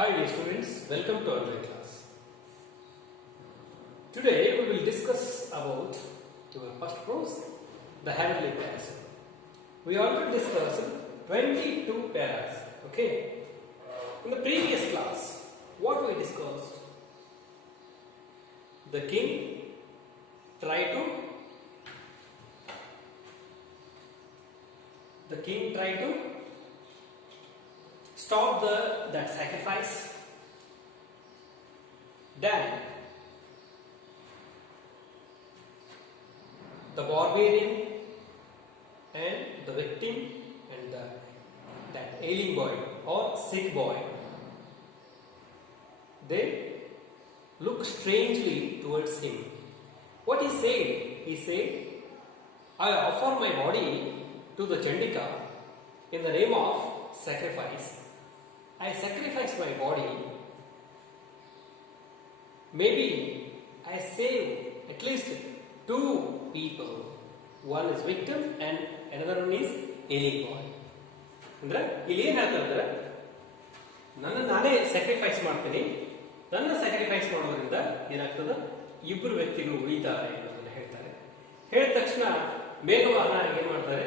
Hi dear students, welcome to our class. Today we will discuss about your first prose, the heavenly parasol. We already discussed 22 paras, okay? In the previous class, what we discussed? The king tried to stop that sacrifice. Then the barbarian and the victim and that ailing boy or sick boy, they look strangely towards him. What he said? He said, I offer my body to the Chandika in the name of sacrifice. I sacrifice my body. Maybe I save at least two people. One is victim and another one is ailing boy. ಅಂದ್ರೆ ಇಲ್ಲಿ ಏನು ಹೇಳ್ತಾರೆ ಅಂದ್ರೆ ನಾನೇ sacrifice ಮಾಡ್ತೀನಿ. ನನ್ನ sacrifice ಮಾಡೋದ್ರಿಂದ ಏನಾಗ್ತದೆ, ಇಬ್ಬರು ವ್ಯಕ್ತಿಗಳು ಉಳಿತಾರೆ ಅನ್ನೋದನ್ನ ಹೇಳ್ತಾರೆ. ಹೇಳಿದ ತಕ್ಷಣ ಮೇಘವಾಹನ ಏನ್ ಮಾಡ್ತಾರೆ,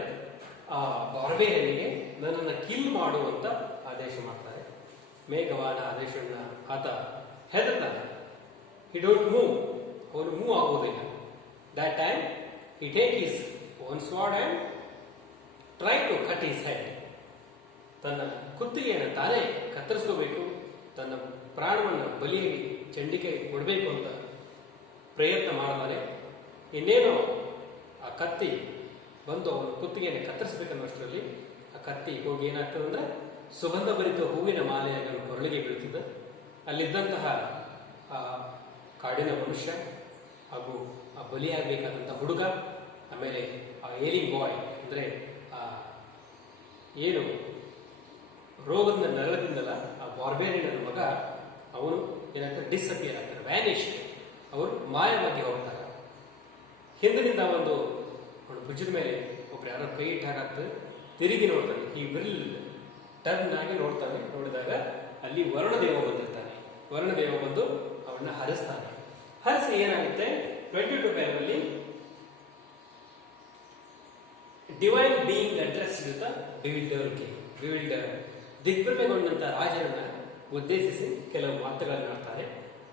ಆ ಬಾರ್ಬೇರಿಯನಿಗೆ ನನ್ನನ್ನು ಕಿಲ್ ಮಾಡುವಂತ ಆದೇಶ ಮಾಡ್ತಾರೆ. ಮೇಘವಾಹನ ಆದೇಶವನ್ನ ಆತ ಹೆದರ್ತಾನೆ. He don't move. ಅವನು ಮೂವ್ ಆಗೋದಿಲ್ಲ. That time he take his own sword and try to cut his head. ತನ್ನ ಕುತ್ತಿಗೆಯನ್ನು ತಾನೇ ಕತ್ತರಿಸ್ಕೋಬೇಕು, ತನ್ನ ಪ್ರಾಣವನ್ನು ಬಲಿಯಾಗಿ ಚಂಡಿಕೆ ಕೊಡಬೇಕು ಅಂತ ಪ್ರಯತ್ನ ಮಾಡ್ತಾನೆ. ಇನ್ನೇನು ಆ ಕತ್ತಿ ಬಂದು ಅವನು ಕುತ್ತಿಗೆಯನ್ನು ಕತ್ತರಿಸಬೇಕನ್ನೋಷ್ಟರಲ್ಲಿ ಆ ಕತ್ತಿ ಹೋಗಿ ಏನಾಗ್ತದೆ ಅಂದ್ರೆ ಸುಗಂಧ ಭರಿತ ಹೂವಿನ ಮಾಲೆಯನ್ನು ಕೊರಳಿಗೆ ಬೀಳ್ತಿದ್ದ. ಅಲ್ಲಿದ್ದಂತಹ ಆ ಕಾಡಿನ ಮನುಷ್ಯ ಹಾಗೂ ಆ ಬಲಿಯಾಗಬೇಕಾದಂಥ ಹುಡುಗ, ಆಮೇಲೆ ಆ ಏಲಿಂಗ್ ಬಾಯ್ ಅಂದರೆ ಆ ಏನು ರೋಗದ ನರಳದಿಂದಲ್ಲ ಆ ಬಾರ್ಬೇರಿಯನ್ ಮಗ, ಅವನು ಏನಾಗ್ತಾರೆ, ಡಿಸ್ಅಪಿಯರ್ ಆಗ್ತಾರೆ, ವ್ಯಾನಿಶ್, ಅವರು ಮಾಯವಾಗಿ ಹೋಗ್ತಾರೆ. ಹಿಂದಿನಿಂದ ಒಂದು ಭುಜದ ಮೇಲೆ ಒಬ್ರು ಯಾರೋ ಕೈ ಇಟ್ಟು ಹಾಕಾಗ್ತದೆ, ತಿರುಗಿ ನೋಡ್ತಾನೆ. ಈ ವಿಲ್ ಟರ್ನ್ ಆಗಿ ನೋಡ್ತಾನೆ. ನೋಡಿದಾಗ ಅಲ್ಲಿ ವರುಣದೇವ ಬಂದಿರ್ತಾನೆ. ವರುಣದೇವ ಬಂದು ಅವನ್ನ ಹರಿಸ್ತಾನೆ. ಹರಿಸಿ ಏನಾಗುತ್ತೆ, 22 ಪ್ಯಾರಲ್ಲಿ ಡಿವೈನ್ ಬೀಯಿಂಗ್ ಅಡ್ರೆಸ್ ವಿತ್ ಬಿವಿಲ್ಡರ್ ದಿಗ್ಭ್ರಮೆಗೊಂಡಂತ ರಾಜರನ್ನ ಉದ್ದೇಶಿಸಿ ಕೆಲವು ಮಾತುಗಳನ್ನು ಆಡ್ತಾರೆ.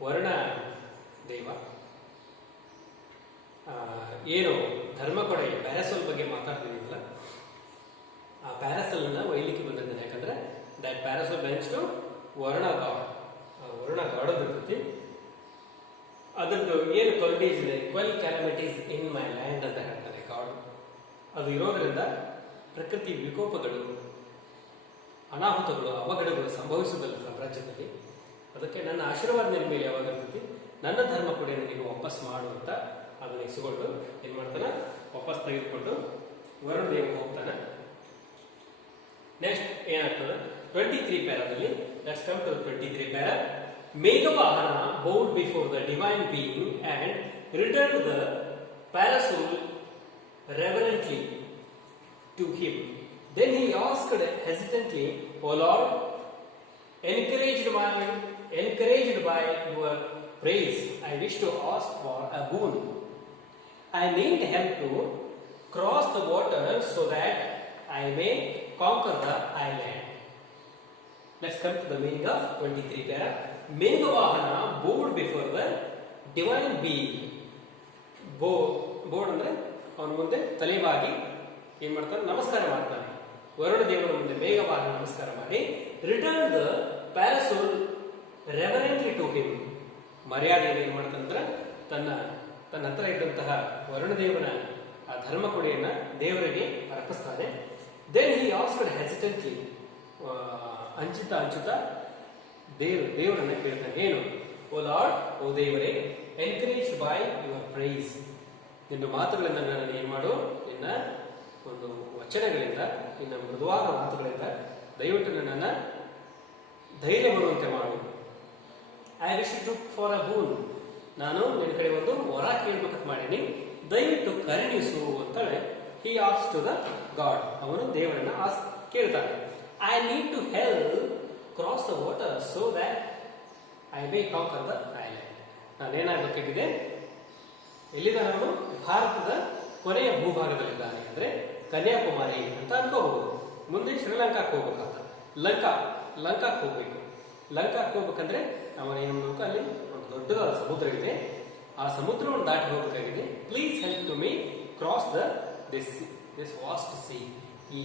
ವರುಣ ದೇವ ಏನು ಧರ್ಮಕೊಡೆ ಪ್ಯಾರಾಸೋಲ್ ಬಗ್ಗೆ ಮಾತಾಡ್ತಿದ್ದೀನಲ್ಲ, ಆ ಪ್ಯಾರಾಸೋಲ್ ಅನ್ನ ಒಯ್ಲಿಕ್ಕೆ ಬಂದಿದ್ದಾನೆ. ಯಾಕಂದ್ರೆ that parasol bench to Varuna god ಇರ್ತೈತಿ. ಅದ್ರದ್ದು ಏನು ಕ್ವಾಲಿಟೀಸ್ ಇದೆ, 12 ಕ್ಯಾಲಮಿಟೀಸ್ ಇನ್ ಮೈ ಲ್ಯಾಂಡ್ ಅಂತ ಹೇಳ್ತಾರೆ ಗಾಡ್. ಅದು ಇರೋದ್ರಿಂದ ಪ್ರಕೃತಿ ವಿಕೋಪಗಳು, ಅನಾಹುತಗಳು, ಅವಘಡಗಳು ಸಂಭವಿಸುವುದಿಲ್ಲ ಸಾಮ್ರಾಜ್ಯದಲ್ಲಿ. ಅದಕ್ಕೆ ನನ್ನ ಆಶೀರ್ವಾದ ನಿನ್ನ ಮೇಲೆ ಯಾವಾಗ ಇರ್ತೈತಿ, ನನ್ನ ಧರ್ಮ ಕೂಡ ನಿನಗೆ ವಾಪಸ್ ಮಾಡು ಅಂತ ಅದನ್ನ ಇಸ್ಕೊಂಡು ಏನ್ ಮಾಡ್ತಾನ, ವಾಪಸ್ ತೆಗೆದುಕೊಂಡು ವರುಣ ದೇವ ಹೋಗ್ತಾನೆ. ನೆಕ್ಸ್ಟ್ ಏನಾಗ್ತದೆ, 23 ಪ್ಯಾರಾದಲ್ಲಿ, ಲೆಟ್ಸ್ ಕಮ್ ಟು 23 ಪ್ಯಾರಾ. ಮೇಘವಾಹನ bowed before the divine being and returned the parasol reverently to him. Then he asked hesitantly, O Lord, encouraged by your praise, I wish to ask for a boon. I need help to cross the water so that I may conquer the island. Let's come to the meaning of 23 para. Meghavahana bowed before the divine being. Bowed ಅಂದ್ರೆ ಅವನ ಮುಂದೆ ತಲೆಬಾಗಿ ಏನ್ ಮಾಡ್ತಾನೆ, ನಮಸ್ಕಾರ ಮಾಡ್ತಾನೆ. ವರುಣ ದೇವರ ಮುಂದೆ ಮೇಘವಾಹನ ನಮಸ್ಕಾರ ಮಾಡಿ, ರಿಟರ್ನ್ ದ ಪ್ಯಾರಾಸೋಲ್ ರೆವರೆಂಟ್ಲಿ ಟು ಹಿಮ್, ಮರ್ಯಾದೆಯನ್ನು ಏನ್ ಮಾಡ್ತಾನಂದ್ರೆ ತನ್ನ ಹತ್ರ ಇದ್ದಂತಹ ವರುಣದೇವನ ಆ ಧರ್ಮ ಕೊಡೆಯನ್ನ ದೇವರಿಗೆ ಅರ್ಪಿಸ್ತಾನೆ. ದೆನ್ ಹಿ ಆಸ್ಕ್ಡ್ ಹೆಸಿಟೆಂಟ್ಲಿ, ಅಂಚುತ್ತಾ ದೇವರನ್ನ ಕೇಳ್ತಾನೆ. ಏನು, ಓ ಲಾರ್ಡ್, ಓ ದೇವರೇ, ಎನ್ಕರೇಜ್ಡ್ ಬೈ ಯುವರ್ ಪ್ರೈಸ್, ನಿನ್ನ ಮಾತುಗಳಿಂದ ನನ್ನ ಏನ್ ಮಾಡು, ನಿನ್ನ ಒಂದು ವಚನಗಳಿಂದ, ನಿನ್ನ ಮೃದುವಾದ ಮಾತುಗಳಿಂದ ದಯವಿಟ್ಟು ನನ್ನನ್ನ ಧೈರ್ಯ ಬರುವಂತೆ ಮಾಡು. I wish to for a boon, ನಾನು ನಿನ್ನ ಕಡೆ ಒಂದು ವರ ಕೇಳ್ಬೇಕಂತ ಮಾಡೀನಿ, ದಯವಿಟ್ಟು ಕರುಣಿಸು ಅಂತಾಳೆ. He asks to the god, ಅವನು ದೇವರನ್ನ ಕೇಳ್ತಾನೆ. I need to help cross the water so that I may conquer the island. ನಾನೇನಾಗಬೇಕಾಗಿದೆ, ಎಲ್ಲಿದ್ದಾನೆ ಅವನು? ಭಾರತದ ಕೊನೆಯ ಭೂಭಾಗದಲ್ಲಿದ್ದಾನೆ, ಅಂದ್ರೆ ಕನ್ಯಾಕುಮಾರಿ ಅಂತ ಅನ್ಕೋಬಹುದು. ಮುಂದೆ ಶ್ರೀಲಂಕಾಕ್ಕೆ ಹೋಗ್ಬೇಕಂತ, ಲಂಕಾಕ್ಕೆ ಹೋಗ್ಬೇಕು. ಲಂಕಾಕ್ಕೆ ಹೋಗ್ಬೇಕಂದ್ರೆ ಅವನೇನು ಮಾಡಬೇಕು, ಅಲ್ಲಿ ಒಂದು ದೊಡ್ಡದಾದ ಸಮುದ್ರ ಇದೆ, ಆ ಸಮುದ್ರವನ್ನು ದಾಟಿ ಹೋಗಬೇಕಾಗಿದೆ. Please help to me cross this vast sea. ಈ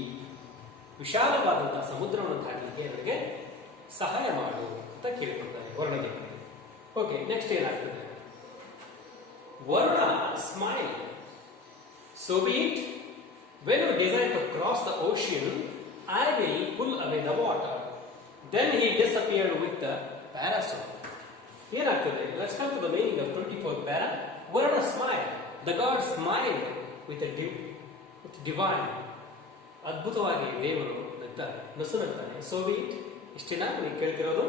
ವಿಶಾಲವಾದಂತಹ ಸಮುದ್ರವನ್ನು ದಾಟಲಿಕ್ಕೆ ನನಗೆ ಸಹಾಯ ಮಾಡು ಅಂತ ಕೇಳಿಕೊಳ್ತಾರೆ ವರ್ಣಗೆ. ಓಕೆ, ನೆಕ್ಸ್ಟ್ ಏನಾಗ್ತದೆ? Varuna smiled. So be it. When you desire to cross the ocean, I will pull away the water. Then he disappeared with the parasol. ಏನಾಗ್ತದೆ? Let's come to the meaning of 24th para. Varuna smiled. The god smiled with divine. ಅದ್ಭುತವಾಗಿ ದೇವರು ನಗ್ತಾನೆ, ನಸು ನಗ್ತಾನೆ. So be it. ಇಷ್ಟಿನ ನೀವು ಕೇಳ್ತಿರೋದು.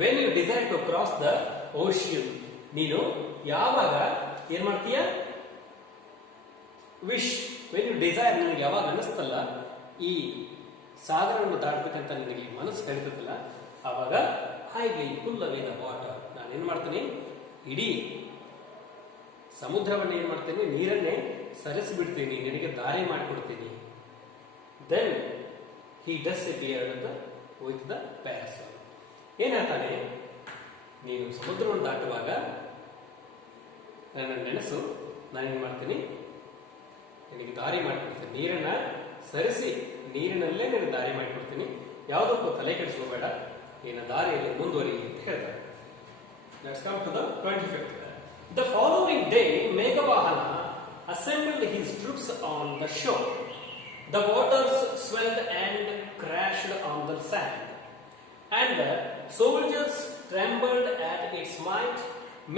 When you desire to cross the ocean, ನೀನು ಯಾವಾಗ ಏನ್ ಮಾಡ್ತೀಯ? ವಿಶ್. ವೆನ್ ಯು ಡಿಸೈರ್, ನಿನಗೆ ಯಾವಾಗ ಅನಿಸ್ತಲ್ಲ ಈ ಸಾಗರವನ್ನು ದಾಟಬೇಕಂತ ನಿನಗೆ ಮನಸ್ಸು ಕರೀತದಲ್ಲ, ಆವಾಗ I will full away the water. ನಾನು ಏನ್ ಮಾಡ್ತೀನಿ? ಇಡೀ ಸಮುದ್ರವನ್ನು ಏನ್ ಮಾಡ್ತೀನಿ? ನೀರನ್ನೇ ಸರಿಸಿಬಿಡ್ತೀನಿ, ನಿನಗೆ ದಾರಿ ಮಾಡಿಕೊಡ್ತೀನಿ. Then he disappeared with the parasol. ಏನ್ ಹೇಳ್ತಾನೆ? ನೀನು ಸಮುದ್ರವನ್ನು ದಾಟುವಾಗ ನನ್ನ ನೆನಸು, ನಾನೇನು ಮಾಡ್ತೀನಿ? ನಿನಗೆ ದಾರಿ ಮಾಡಿಕೊಡ್ತೀನಿ. ನೀರನ್ನ ಸರಿಸಿ ನೀರಿನಲ್ಲೇ ನಿನಗೆ ದಾರಿ ಮಾಡಿಕೊಡ್ತೀನಿ. ಯಾವುದಕ್ಕೂ ತಲೆ ಕೆಡಿಸ್ಕೋಬೇಡ, ನಿನ್ನ ದಾರಿಯಲ್ಲಿ ಮುಂದುವರಿ ಅಂತ ಹೇಳ್ತಾರೆ. Let's come to the 25th. The following day, Meghavahana assembled his troops on the shore. The waters swelled and crashed on the sand, and the soldiers trembled at its might.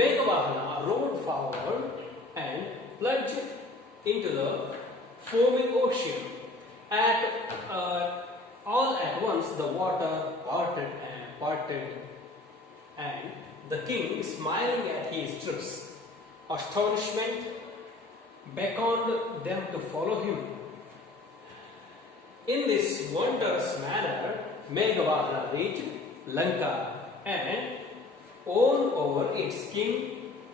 Meghavahana rode forward and plunged into the foaming ocean. All at once the water parted, and the king, smiling at his troops' astonishment, beckoned them to follow him. In this wondrous manner, Meghavahana reached Lanka and won over its king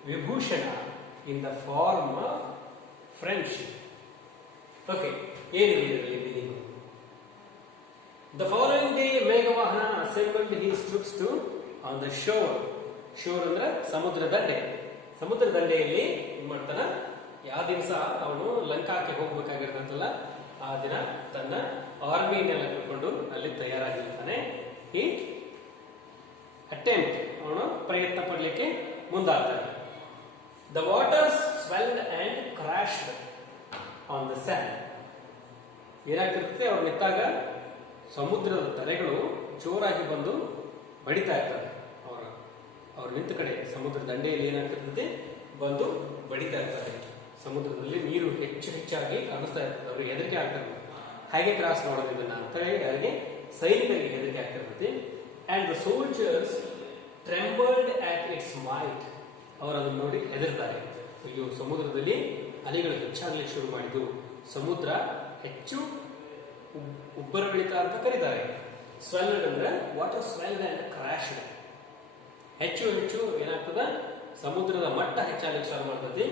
Vibhushana in the form of friendship. Okay, the following day, Meghavahana assembled his troops on the shore. Shore ಅಂದ್ರೆ ಸಮುದ್ರ ದಂಡೆ. ಸಮುದ್ರ ದಂಡೆಯಲ್ಲಿ ಏನ್ ಮಾಡ್ತಾನ? ಯಾವ ದಿವಸ ಅವನು ಲಂಕಾಕ್ಕೆ ಹೋಗ್ಬೇಕಾಗಿರ್ತಂತಲ್ಲ, ಆ ದಿನ ತನ್ನ ಆರ್ಮಿನೆಲ್ಲ ಕರ್ಕೊಂಡು ಅಲ್ಲಿ ತಯಾರಾಗಿರ್ತಾನೆ. ಈ ಅಟೆಂಪ್ಟ್, ಅವನು ಪ್ರಯತ್ನ ಪಡಲಿಕ್ಕೆ ಮುಂದಾಗ್ತಾನೆ. The waters swelled and crashed on the sand. ಏನಾಗ್ತಿರುತ್ತೆ? ಅವ್ರು ನಿಂತಾಗ ಸಮುದ್ರದ ತೆರೆಗಳು ಜೋರಾಗಿ ಬಂದು ಬಡಿತಾ ಇರ್ತವೆ. ಅವ್ರು ನಿಂತ ಕಡೆ ಸಮುದ್ರ ದಂಡೆಯಲ್ಲಿ ಏನಾಗ್ತಿರ್ತದೆ? ಬಂದು ಬಡಿತಾ ಇರ್ತಾರೆ. ಸಮುದ್ರದಲ್ಲಿ ನೀರು ಹೆಚ್ಚಾಗಿ ಕಾಣಿಸ್ತಾ ಇರ್ತದೆ. ಅವ್ರಿಗೆ ಹೆದರಿಕೆ ಆಗ್ತದೆ. ಹಾಗೆ ಕ್ರಾಸ್ ಮಾಡೋದಿಲ್ಲ ಅಂತ ಹೇಳಿ ಅವರಿಗೆ ಸೈನಿಕರಿಗೆ ಹೆದರಿಕೆ ಆಗ್ತಿರ್ತದೆ. And the soldiers trembled at its might. ಅವರು ಅದನ್ನು ನೋಡಿ ಹೆದರ್ತಾರೆ. ಅಯ್ಯೋ, ಸಮುದ್ರದಲ್ಲಿ ಅಲೆಗಳು ಹೆಚ್ಚಾಗಲಿಕ್ಕೆ ಶುರು ಮಾಡಿದ್ದು, ಸಮುದ್ರ ಹೆಚ್ಚು ಉಬ್ಬರವಿಳಿತ ಅಂತ ಕರೀತಾರೆ. ಸ್ವೆಲ್ಡ್ ಅಂದ್ರೆ ವಾಟರ್ ಸ್ವೆಲ್ಡ್ ಅಂಡ್ ಕ್ರಾಶ್ಡ್. ಹೆಚ್ಚು ಏನಾಗ್ತದ? ಸಮುದ್ರದ ಮಟ್ಟ ಹೆಚ್ಚಾಗಲಿಕ್ಕೆ ಶುರು ಮಾಡ್ತದೆ.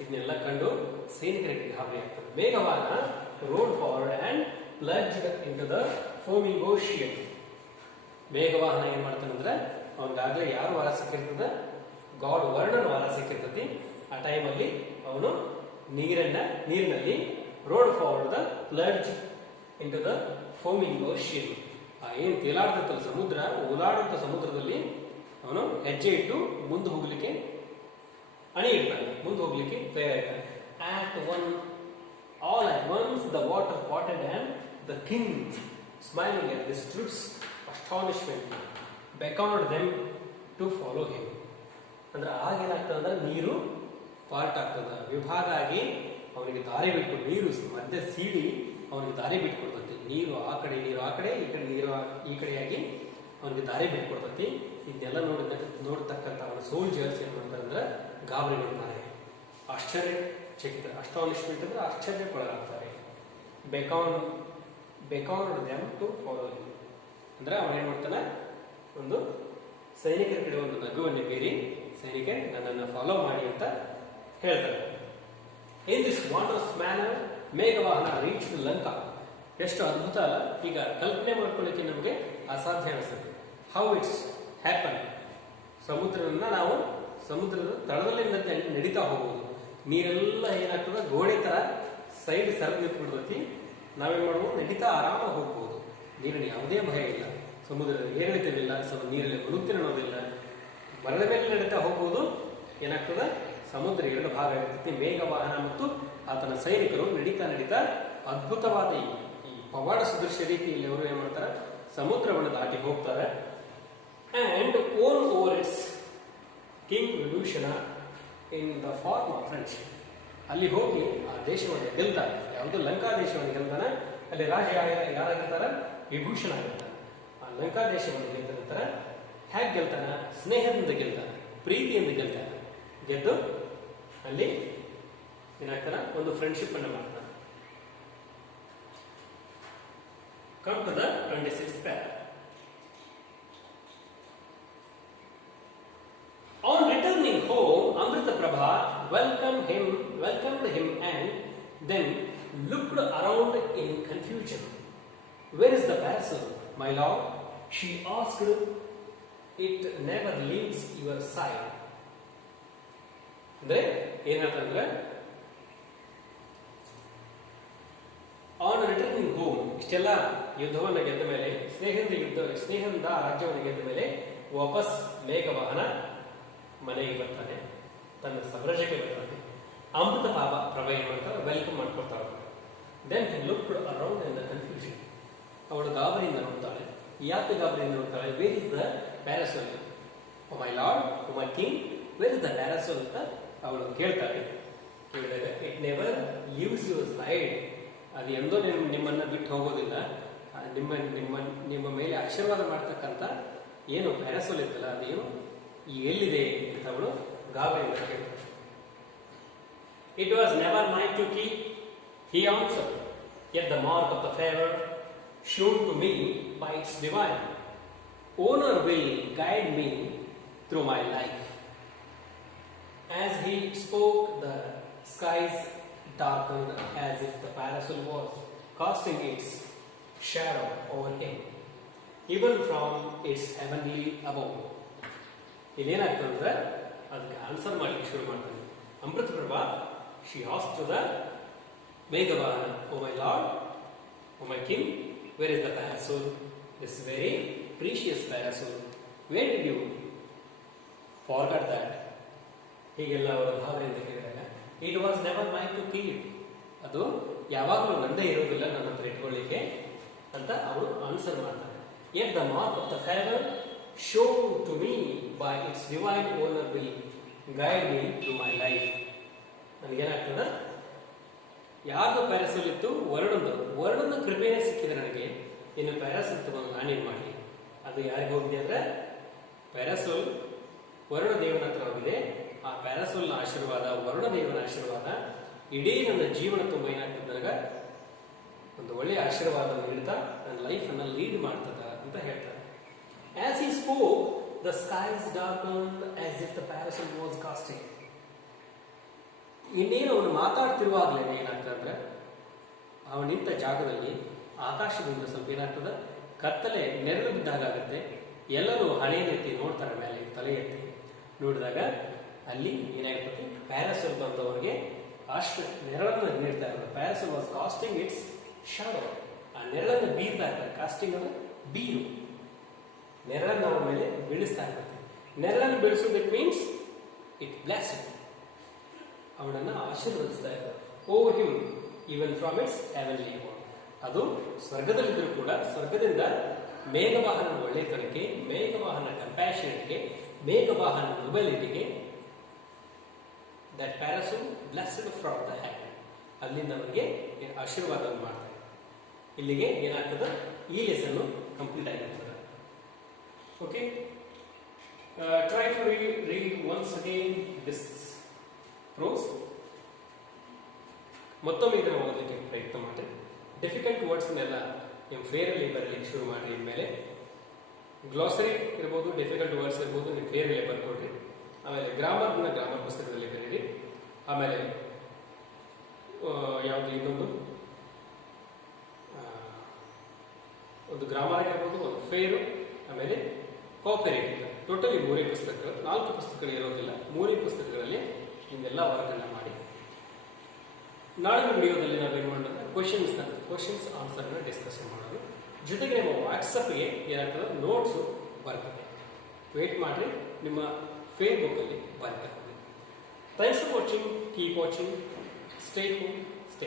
ಇದನ್ನೆಲ್ಲ ಕಂಡು ಸೈನಿಕರಿಗೆ ಗಾಬರಿ ಆಗ್ತದೆ. Meghavahana rode forward and plunged into the foaming ocean. ಮೇಘವಾಹನ ಏನ್ ಮಾಡ್ತಾನಂದ್ರೆ, ಅವನಿಗಾಗಲೇ ಯಾರು ವಾರ ಸಿಕ್ಕಿರ್ತದ? ಗಾಡ್ ವರ್ಣನ ವಾರ ಸಿಕ್ಕಿರ್ತತಿ. ಆ ಟೈಮಲ್ಲಿ ಅವನು ನೀರಿನಲ್ಲಿ rode forward the plunge into the foaming ocean. ಆ ಏನ್ ತೇಲಾಡ್ತಿರ್ತಲ್ಲ ಸಮುದ್ರ, ಓಲಾಡುತ್ತ ಸಮುದ್ರದಲ್ಲಿ ಅವನು ಹೆಜ್ಜೆ ಇಟ್ಟು ಮುಂದೆ ಹೋಗ್ಲಿಕ್ಕೆ ಅಣಿ ಇಡ್ತಾನೆ, ಮುಂದೆ ಹೋಗ್ಲಿಕ್ಕೆ ತಯಾರಿರ್ತಾನೆ. All at once the water parted and the king, smiling at his troops' astonishment, beckoned them to follow him. ಅಂದ್ರೆ ಆಗೇನಾಗ್ತದೆ ಅಂದ್ರೆ ನೀರು ಪಾರ್ಟ್ ಆಗ್ತದ, ವಿಭಾಗ ಆಗಿ ಅವನಿಗೆ ದಾರಿ ಬಿಟ್ಕೊಡು. ನೀರು ಮಧ್ಯೆ ಸೀಡಿ ಅವನಿಗೆ ದಾರಿ ಬಿಟ್ಕೊಡ್ತತಿ. ನೀರು ಆ ಕಡೆ, ನೀರು ಆ ಕಡೆ, ಈ ಕಡೆ ನೀರು ಈ ಕಡೆಯಾಗಿ ಅವನಿಗೆ ದಾರಿ ಬಿಟ್ಕೊಡ್ತತಿ. ಇದನ್ನೆಲ್ಲ ನೋಡ್ತಕ್ಕಂಥ ಅವನ ಸೋಲ್ಜರ್ಸ್ ಏನ್ ಮಾಡ್ತಾರೆ ಅಂದ್ರೆ ಗಾಬರಿ ಮಾಡ್ತಾರೆ, ಆಶ್ಚರ್ಯಚಕಿತ. ಅಸ್ಟಾನಿಶ್ಮೆಂಟ್ ಅಂದ್ರೆ ಆಶ್ಚರ್ಯಕ್ಕೊಳಗಾಗ್ತಾರೆ. ಬೆಕಾನ್ಡ್ ದೆಮ್ ಟು ಫಾಲೋ ಹಿಮ್. ಅಂದ್ರೆ ಅವನೇನ್ ಮಾಡ್ತಾನೆ? ಒಂದು ಸೈನಿಕರ ಕಡೆ ಒಂದು ನಗುವನ್ನು ಬೀರಿ ಸೈನಿಕ ನನ್ನನ್ನು ಫಾಲೋ ಮಾಡಿ ಅಂತ ಹೇಳ್ತಾರೆ. ಇನ್ ದಿಸ್ ವಾಂಡರ್ಸ್ ಮ್ಯಾನರ್ ಮೇಘವಾಹನ ರೀಚ್ ಲಂಕಾ. ಎಷ್ಟು ಅದ್ಭುತ ಅಲ್ಲ. ಈಗ ಕಲ್ಪನೆ ಮಾಡ್ಕೊಳ್ಳಿಕ್ಕೆ ನಮಗೆ ಅಸಾಧ್ಯ ಅನಿಸುತ್ತೆ. How it's happen. ಸಮುದ್ರದಿಂದ ನಾವು ಸಮುದ್ರದ ತಳದಲ್ಲಿ ನಡೀತಾ ಹೋಗ್ಬೋದು. ನೀರೆಲ್ಲ ಏನಾಗ್ತದೆ, ಗೋಡೆ ತರ ಸೈಡ್ ಸರಿದು ನಿಂತ್ಬಿಡ್ತೈತಿ. ನಾವೇನ್ ಮಾಡ್ಬೋದು, ನಡೀತಾ ಆರಾಮಾಗಿ ಹೋಗ್ಬೋದು. ನೀರಿನ ಯಾವುದೇ ಭಯ ಇಲ್ಲ, ಸಮುದ್ರದ ಏರಿಳಿತವಿಲ್ಲ, ನೀರಲ್ಲಿ ಮುಳುಗ್ತಿರೋದಿಲ್ಲ. ಮರದ ಮೇಲೆ ನಡೀತಾ ಹೋಗ್ಬೋದು. ಏನಾಗ್ತದೆ, ಸಮುದ್ರ ಎರಡು ಭಾಗ ಇರ್ತೈತಿ. ಮೇಘವಾಹನ ಮತ್ತು ಆತನ ಸೈನಿಕರು ನಡೀತಾ ಅದ್ಭುತವಾದ ಈ ಪವಾಡ ಸದೃಶ ರೀತಿಯಲ್ಲಿ ಅವರು ಏನ್ ಮಾಡ್ತಾರೆ, ಸಮುದ್ರವನ್ನು ದಾಟಿ ಹೋಗ್ತಾರೆ. And won over its king Vibhishana in the form of friendship. ಅಲ್ಲಿ ಹೋಗಿ ಆ ದೇಶವನ್ನು ಗೆಲ್ತಾನೆ. ಯಾವುದು ಲಂಕಾ ದೇಶವನ್ನು ಗೆಲ್ತಾನೆ. ಅಲ್ಲಿ ರಾಜ ಯಾರಾಗಿರ್ತಾರ, ವಿಭೂಷಣ ಆಗಿರ್ತಾನೆ. ಆ ಲಂಕಾ ದೇಶವನ್ನು ಗೆದ್ದ ನಂತರ ಹೇಗೆ ಗೆಲ್ತಾನ, ಸ್ನೇಹದಿಂದ ಗೆಲ್ತಾನೆ, ಪ್ರೀತಿಯಿಂದ ಗೆಲ್ತಾನೆ. ಗೆದ್ದು ಅಲ್ಲಿ ಏನಾಗ್ತಾನ, ಒಂದು ಫ್ರೆಂಡ್ಶಿಪ್ ಅನ್ನು ಮಾಡ್ತಾನೆ. Come to the 26th paragraph. On returning home, Amritaprabha welcomed him and then looked around in confusion. Where is the parasol, my lord? She asked. It never leaves your side. ಅಂದ್ರೆ ಏನಾಗ್ತಂದ್ರೆ, on returning home, ಇಷ್ಟೆಲ್ಲ ಯುದ್ಧವನ್ನು ಗೆದ್ದ ಮೇಲೆ, ಸ್ನೇಹದಿಂದ ರಾಜ್ಯವನ್ನು ಗೆದ್ದ ಮೇಲೆ ವಾಪಸ್ ಮೇಘವಾಹನ ಮನೆಗೆ ಬರ್ತಾನೆ, ತನ್ನ ಸಾಮ್ರಾಜ್ಯಕ್ಕೆ ಬರ್ತಾನೆ. ಅಮೃತ ಪ್ರಭ ಏನ್ ಮಾಡ್ತಾರೆ, ವೆಲ್ಕಮ್ ಮಾಡ್ಕೊಳ್ತಾಳೆ. Then he looked around in the confusion. ಅವಳು ಗಾಬರಿಯಿಂದ ನೋಡ್ತಾಳೆ. ಯಾಕೆ ಗಾಬರಿಯಿಂದ ನೋಡ್ತಾಳೆ? Where is the parasol, oh my lord, oh my king, where is the parasol ಅಂತ ಅವಳು ಕೇಳ್ತಾಳೆ. ಕೇಳಿದಾಗ it never leaves your side. ಅದು ಎಂದೋ ನಿಮ್ಮನ್ನ ಬಿಟ್ಟು ಹೋಗೋದಿಲ್ಲ. ನಿಮ್ಮ ಮೇಲೆ ಆಶೀರ್ವಾದ ಮಾಡ್ತಕ್ಕಂಥ ಏನು ಪ್ಯಾರಾಸೋಲ್ ಇತ್ತಲ್ಲ, ಅದೇನು ಈಗ ಎಲ್ಲಿದೆ ಅಂತ ಅವಳು ಗಾಬರಿಯಿಂದ ಕೇಳ್ತಾಳೆ. It was never mine to keep, he answered, yet the mark of the favor shown to me by its divine owner will guide me through my life. As he spoke, the skies darkened as if the parasol was casting its shadow over him, even from its heavenly above. ಇಲ್ಲೇನಾಗ್ತದಂದ್ರೆ ಅದಕ್ಕೆ answer ಮಾಡ್ಲಿಕ್ಕೆ ಶುರು ಮಾಡ್ತಾನೆ ಅಮೃತಪ್ರಭಾ. She asked to the Meghavahana, O my lord, O my king, where is the parasol? This very precious parasol. Where did you forget that? ಹೀಗೆಲ್ಲ ಅವರ ಭಾವನೆಯಿಂದ ಕೇಳಿದಾಗ, it was never mine to keep. ಅದು ಯಾವಾಗಲೂ ನಂದೇ ಇರೋದಿಲ್ಲ ನನ್ನ ಹತ್ರ ಇಟ್ಕೊಳ್ಳಿಕ್ಕೆ ಅಂತ ಅವರು ಆನ್ಸರ್ ಮಾಡ್ತಾರೆ. Yet the mark of the favour shown to me by its divine owner will guide me through my life. ನನಗೇನಾಗ್ತದ, ಯಾರ್ದು ಪ್ಯಾರಾಸೋಲ್ ಇತ್ತು, ವರ್ಣದ ಕೃಪೆನೇ ಸಿಕ್ಕಿದೆ ನನಗೆ. ಇನ್ನು ಪ್ಯಾರಾಸೋಲ್ ತಗೊಂಡು ನಾನೇನು ಮಾಡಲಿ? ಅದು ಯಾರಿಗೆ ಹೋಗಿದೆ ಅಂದ್ರೆ, ಪ್ಯಾರಾಸೋಲ್ ವರುಣ ದೇವನ ಹತ್ರ ಹೋಗಿದೆ. ಆ ಪ್ಯಾರಾಸೋಲ್ನ ಆಶೀರ್ವಾದ, ವರುಣ ದೇವನ ಆಶೀರ್ವಾದ ಇಡೀ ನನ್ನ ಜೀವನ ತುಂಬ ಏನಾಗ್ತದೆ, ನನಗೆ ಒಂದು ಒಳ್ಳೆಯ ಆಶೀರ್ವಾದ ನೀಡ್ತಾ ನನ್ನ ಲೈಫ್ ಅನ್ನ ಲೀಡ್ ಮಾಡ್ತದ ಅಂತ ಹೇಳ್ತಾರೆ. As he spoke, the skies darkened as if the parasol was casting. ಇನ್ನೇನು ಅವನು ಮಾತಾಡ್ತಿರುವಾಗಲೇ ಏನಾಗ್ತದೆ ಅಂದ್ರೆ, ಅವನು ನಿಂತ ಜಾಗದಲ್ಲಿ ಆಕಾಶದಿಂದ ಸ್ವಲ್ಪ ಏನಾಗ್ತದೆ, ಕತ್ತಲೆ ನೆರಳು ಬಿದ್ದಾಗತ್ತೆ. ಎಲ್ಲರೂ ಹಣೆಯೆತ್ತಿ ನೋಡ್ತಾರೆ, ಮೇಲೆ ತಲೆ ಎತ್ತಿ ನೋಡಿದಾಗ ಅಲ್ಲಿ ಏನಾಗ್ತದೆ, ಪ್ಯಾರಾಸೋಲ್ ಬಂದವರಿಗೆ ಅಷ್ಟು ನೆರಳನ್ನು ನೀಡ್ತಾ ಇರೋದು. ಪ್ಯಾರಾಸೋಲ್ ವಾಸ್ ಕಾಸ್ಟಿಂಗ್ ಇಟ್ಸ್ ಶಾಡೋ. ಆ ನೆರಳನ್ನು ಬೀರ್ತಾ ಇರ್ತಾರೆ. ಕಾಸ್ಟಿಂಗ್ ಅಂದ್ರೆ ಬೀರು, ನೆರಳನ್ನು ಅವರ ಮೇಲೆ ಬೀಳಿಸ್ತಾ ಇರ್ತದೆ. ನೆರಳನ್ನು ಬೀಳಿಸೋದಕ್ಕೆ ಮೀನ್ಸ್ ಇಟ್ ಬ್ಲೆಸ್, ಅವನನ್ನು ಆಶೀರ್ವದಿಸ್ತಾ ಇದ್ದಾರೆ. Over him even from its heavenly world. ಅದು ಸ್ವರ್ಗದಲ್ಲಿದ್ದರೂ ಕೂಡ, ಸ್ವರ್ಗದಿಂದ ಮೇಘವಾಹನ ಒಳ್ಳೆತನಕ್ಕೆ, ಮೇಘವಾಹನ ಕಂಪ್ಯಾಷನ್ಗೆ, ಮೇಘವಾಹನ ಮೊಬೈಲಿಟಿಗೆ that parasol blessed from the heaven, ಅಲ್ಲಿಂದ ಅವರಿಗೆ ಆಶೀರ್ವಾದವನ್ನು ಮಾಡ್ತಾರೆ. ಇಲ್ಲಿಗೆ ಏನಾಗ್ತದೆ, ಈ ಲೆಸನ್ ಕಂಪ್ಲೀಟ್ ಆಗಿರ್ತದೆ. Okay, try to read once again this prose. ಮತ್ತೊಮ್ಮೆ ಇದನ್ನು ಓದಲಿಕ್ಕೆ ಪ್ರಯತ್ನ ಮಾಡಿ. ಡಿಫಿಕಲ್ಟ್ ವರ್ಡ್ಸ್ನೆಲ್ಲ ನಿಮ್ಮ ಫೇರಲ್ಲಿ ಬರಲಿಕ್ಕೆ ಶುರು ಮಾಡಿ. ಇನ್ಮೇಲೆ ಗ್ಲಾಸರಿ ಇರ್ಬೋದು, ಡಿಫಿಕಲ್ಟ್ ವರ್ಡ್ಸ್ ಇರ್ಬೋದು, ನೀವು ಫೇರಲ್ಲಿ ಬರ್ಕೊಡ್ರಿ. ಆಮೇಲೆ ಗ್ರಾಮರ್ ಪುಸ್ತಕದಲ್ಲಿ ಬರೀರಿ. ಆಮೇಲೆ ಯಾವುದು ಇನ್ನೊಂದು ಒಂದು ಗ್ರಾಮರ್ ಆಗಿರ್ಬೋದು, ಒಂದು ಫೇರು, ಆಮೇಲೆ ಕೋಪರೇಟಿವ್. ಟೋಟಲಿ 3 ಪುಸ್ತಕಗಳು, 4 ಪುಸ್ತಕಗಳು ಇರೋದಿಲ್ಲ. 3 ಪುಸ್ತಕಗಳಲ್ಲಿ ನಿಮ್ಮೆಲ್ಲ ವರ್ಕನ್ನು ಮಾಡಿ. ನಾಳಿನ ವಿಡಿಯೋದಲ್ಲಿ ನಾವೇನು ಮಾಡೋಣ, ಕ್ವಶನ್ಸ್ ಆನ್ಸರ್ನ ಡಿಸ್ಕಷನ್ ಮಾಡೋಣ. ಜೊತೆಗೆ ನಿಮ್ಮ ವಾಟ್ಸಪ್ಗೆ ಏನಾಗ್ತದೆ, ನೋಟ್ಸು ಬರ್ತದೆ. ವೇಟ್ ಮಾಡಿರಿ, ನಿಮ್ಮ ಫೇಸ್ಬುಕ್ಕಲ್ಲಿ ಬರ್ತದೆ. Thanks for watching. Keep watching. Stay home, stay